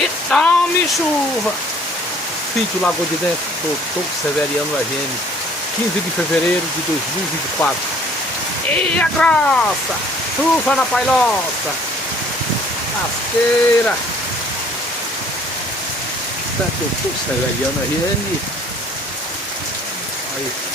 E tome chuva! Sítio Lagoa de Dentro, Doutor Severiano RN, 15 de fevereiro de 2024. E a grossa! Chuva na pailoça! Lasqueira! Doutor Severiano RN. Aí.